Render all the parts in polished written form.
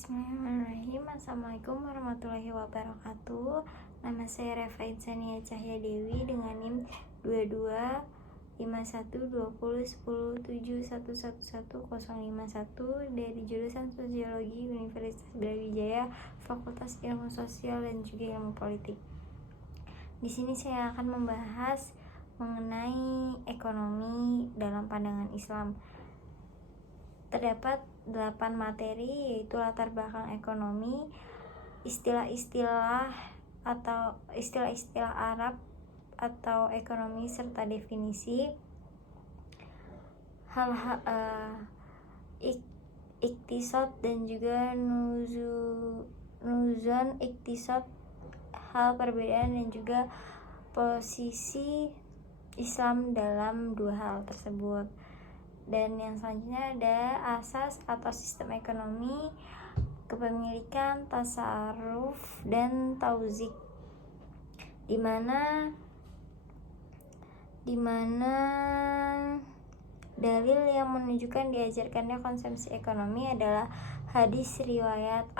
Bismillahirrahmanirrahim. Assalamualaikum warahmatullahi wabarakatuh. Nama saya Refa Insania Cahya Dewi dengan NIM 2251201071111051 dari jurusan Sosiologi Universitas Brawijaya, Fakultas Ilmu Sosial dan juga Ilmu Politik. Di sini saya akan membahas mengenai ekonomi dalam pandangan Islam. Terdapat 8 materi, yaitu latar belakang ekonomi, istilah-istilah Arab atau ekonomi serta definisi, iktisad dan juga nuzon iktisad, hal perbedaan dan juga posisi Islam dalam dua hal tersebut. Dan yang selanjutnya ada asas atau sistem ekonomi, kepemilikan, tasarruf, dan tauzik, di mana dalil yang menunjukkan diajarkannya konsumsi ekonomi adalah hadis riwayat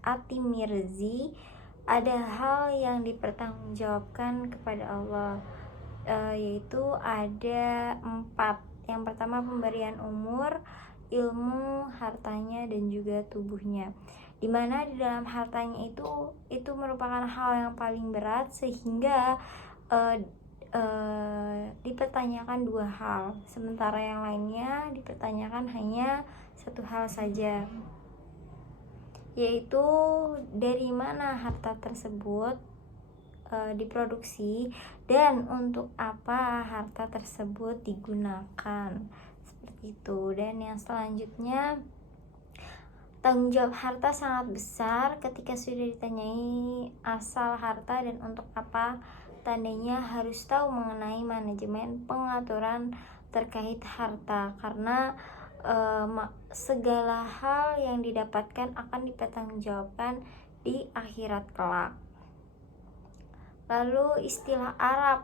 At-Tirmizi. Ada hal yang dipertanggungjawabkan kepada Allah, yaitu ada 4. Yang pertama, pemberian umur, ilmu, hartanya, dan juga tubuhnya. Dimana di dalam hartanya itu merupakan hal yang paling berat, sehingga dipertanyakan 2 hal, sementara yang lainnya dipertanyakan hanya 1 hal saja, yaitu dari mana harta tersebut diproduksi dan untuk apa harta tersebut digunakan, seperti itu. Dan yang selanjutnya, tanggung jawab harta sangat besar. Ketika sudah ditanyai asal harta dan untuk apa, tandanya harus tahu mengenai manajemen pengaturan terkait harta, karena segala hal yang didapatkan akan dipertanggungjawabkan di akhirat kelak. Lalu istilah Arab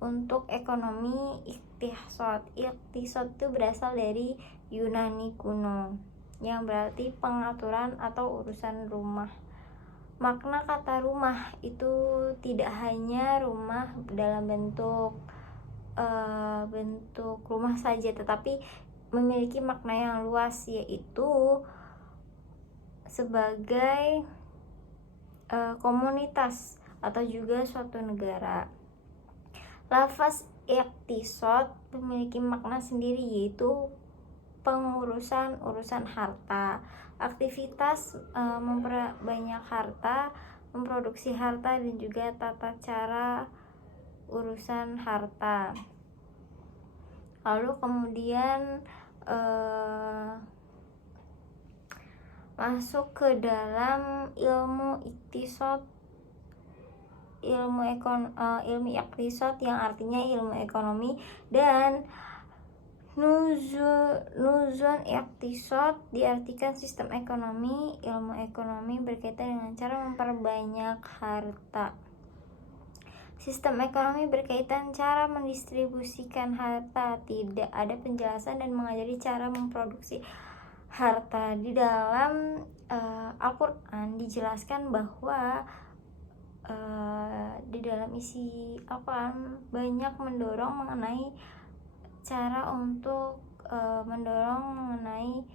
untuk ekonomi, iktisad. Iktisad itu berasal dari Yunani kuno, yang berarti pengaturan atau urusan rumah. Makna kata rumah itu tidak hanya rumah dalam bentuk rumah saja, tetapi memiliki makna yang luas, yaitu sebagai komunitas atau juga suatu negara. Lafaz iktisad memiliki makna sendiri, yaitu urusan harta, aktivitas memperbanyak harta, memproduksi harta, dan juga tata cara urusan harta. Lalu kemudian masuk ke dalam ilmu iktisad, ilmu iktisad yang artinya ilmu ekonomi, dan nuzon iktisad diartikan sistem ekonomi. Ilmu ekonomi berkaitan dengan cara memperbanyak harta. Sistem ekonomi berkaitan cara mendistribusikan harta, tidak ada penjelasan dan mengajari cara memproduksi harta. Di dalam Al-Quran dijelaskan bahwa di dalam isi Al-Quran banyak mendorong mengenai cara untuk mendorong mengenai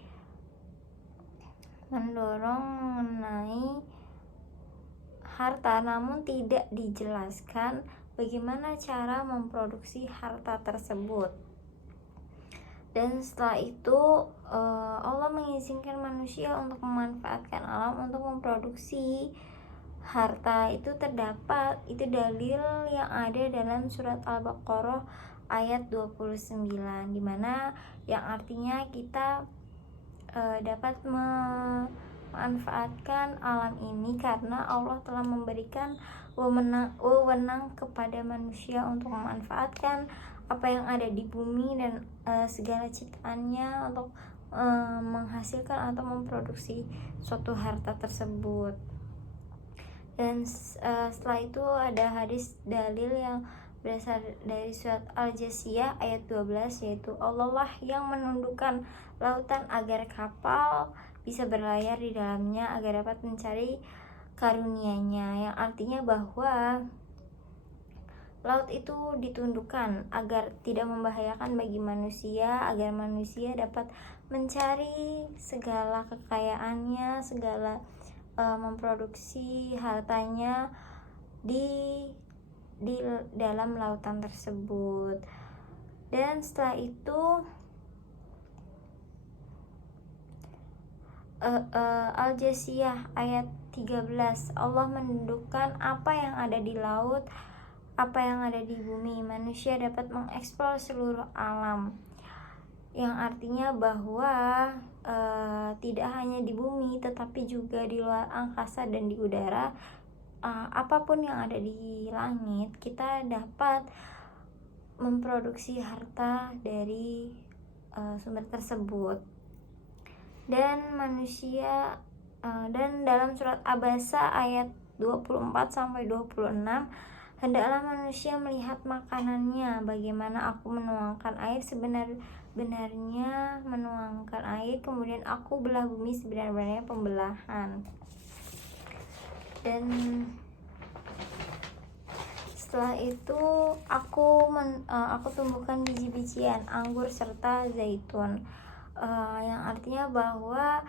harta, namun tidak dijelaskan bagaimana cara memproduksi harta tersebut. Dan setelah itu Allah mengizinkan manusia untuk memanfaatkan alam untuk memproduksi harta. Itu dalil yang ada dalam surat Al-Baqarah ayat 29, dimana yang artinya kita dapat memanfaatkan alam ini karena Allah telah memberikan wewenang kepada manusia untuk memanfaatkan apa yang ada di bumi dan segala ciptaannya untuk menghasilkan atau memproduksi suatu harta tersebut. Dan setelah itu ada hadis dalil yang berasal dari surat Al-Jasiyah ayat 12, yaitu Allah lah yang menundukkan lautan agar kapal bisa berlayar di dalamnya agar dapat mencari karunia-Nya, yang artinya bahwa laut itu ditundukkan agar tidak membahayakan bagi manusia, agar manusia dapat mencari segala kekayaannya, segala memproduksi hartanya di dalam lautan tersebut. Dan setelah itu Al-Jasiyah ayat 13, Allah menundukkan apa yang ada di laut, apa yang ada di bumi. Manusia dapat mengeksplor seluruh alam, yang artinya bahwa tidak hanya di bumi tetapi juga di luar angkasa dan di udara. Apapun yang ada di langit, kita dapat memproduksi harta dari sumber tersebut. Dan manusia dan dalam surat Abasa ayat 24-26, hendaklah manusia melihat makanannya, bagaimana aku menuangkan air sebenar-benarnya menuangkan air, kemudian aku belah bumi sebenar-benarnya pembelahan. Dan setelah itu aku tumbuhkan biji-bijian anggur serta zaitun, yang artinya bahwa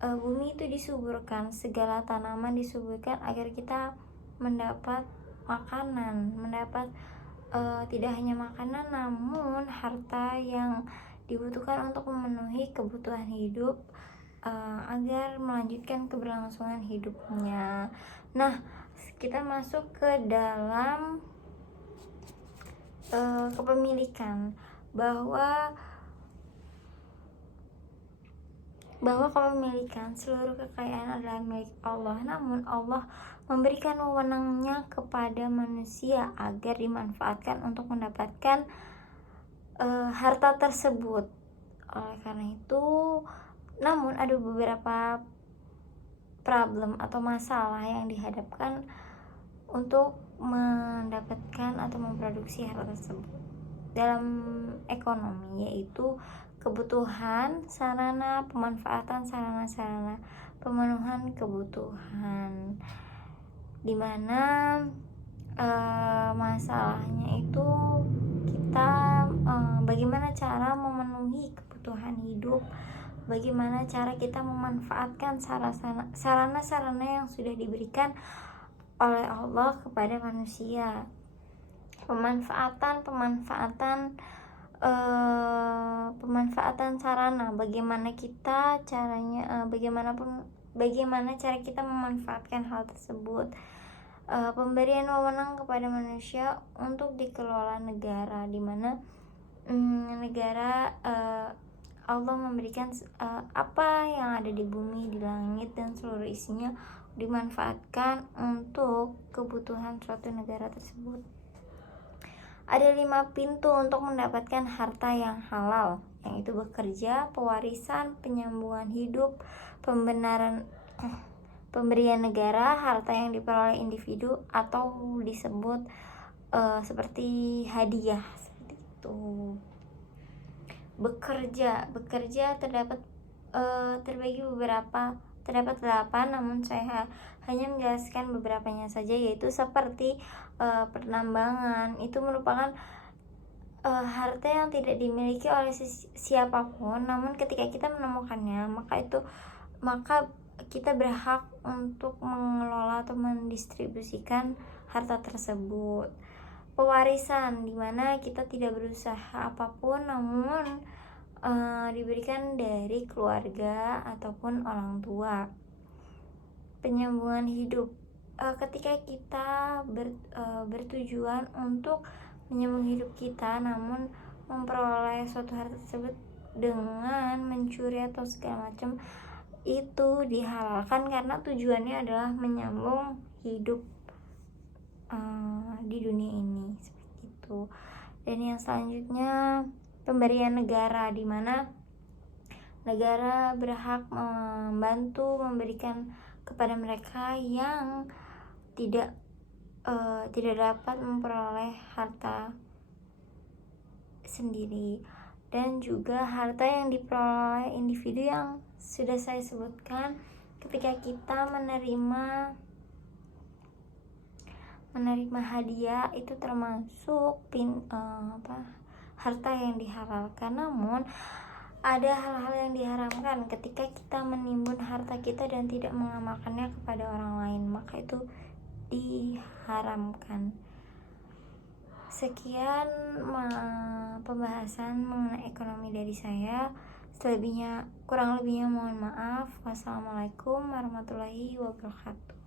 bumi itu disuburkan, segala tanaman disuburkan agar kita mendapat makanan, tidak hanya makanan namun harta yang dibutuhkan untuk memenuhi kebutuhan hidup, agar melanjutkan keberlangsungan hidupnya. Nah, kita masuk ke dalam kepemilikan, bahwa kepemilikan seluruh kekayaan adalah milik Allah, namun Allah memberikan wewenangnya kepada manusia agar dimanfaatkan untuk mendapatkan harta tersebut. Oleh karena itu, namun ada beberapa problem atau masalah yang dihadapkan untuk mendapatkan atau memproduksi harta tersebut dalam ekonomi, yaitu kebutuhan sarana, pemanfaatan sarana-sarana, pemenuhan kebutuhan, dimana masalahnya itu kita bagaimana cara memenuhi kebutuhan hidup, bagaimana cara kita memanfaatkan sarana-sarana yang sudah diberikan oleh Allah kepada manusia. Pemanfaatan sarana, bagaimana cara kita memanfaatkan hal tersebut. Pemberian wewenang kepada manusia untuk dikelola negara, di mana negara Allah memberikan apa yang ada di bumi, di langit dan seluruh isinya dimanfaatkan untuk kebutuhan suatu negara tersebut. Ada 5 pintu untuk mendapatkan harta yang halal, yaitu bekerja, pewarisan, penyambungan hidup, pemberian negara, harta yang diperoleh individu atau disebut seperti hadiah, seperti itu. Bekerja terbagi terdapat 8, namun saya hanya menjelaskan beberapanya saja, yaitu seperti penambangan. Itu merupakan harta yang tidak dimiliki oleh siapapun, namun ketika kita menemukannya, maka kita berhak untuk mengelola atau mendistribusikan harta tersebut. Pewarisan, dimana kita tidak berusaha apapun, namun diberikan dari keluarga ataupun orang tua. Penyambungan hidup, ketika kita bertujuan untuk menyambung hidup kita, namun memperoleh suatu harta tersebut dengan mencuri atau segala macam, itu dihalalkan karena tujuannya adalah menyambung hidup di dunia ini, seperti itu. Dan yang selanjutnya, pemberian negara, di mana negara berhak membantu memberikan kepada mereka yang tidak tidak dapat memperoleh harta sendiri, dan juga harta yang diperoleh individu yang sudah saya sebutkan ketika kita menerima hadiah itu termasuk harta yang dihalalkan. Namun ada hal-hal yang diharamkan ketika kita menimbun harta kita dan tidak mengamalkannya kepada orang lain, maka itu diharamkan. Sekian pembahasan mengenai ekonomi dari saya. Kurang lebihnya mohon maaf. Wassalamualaikum warahmatullahi wabarakatuh.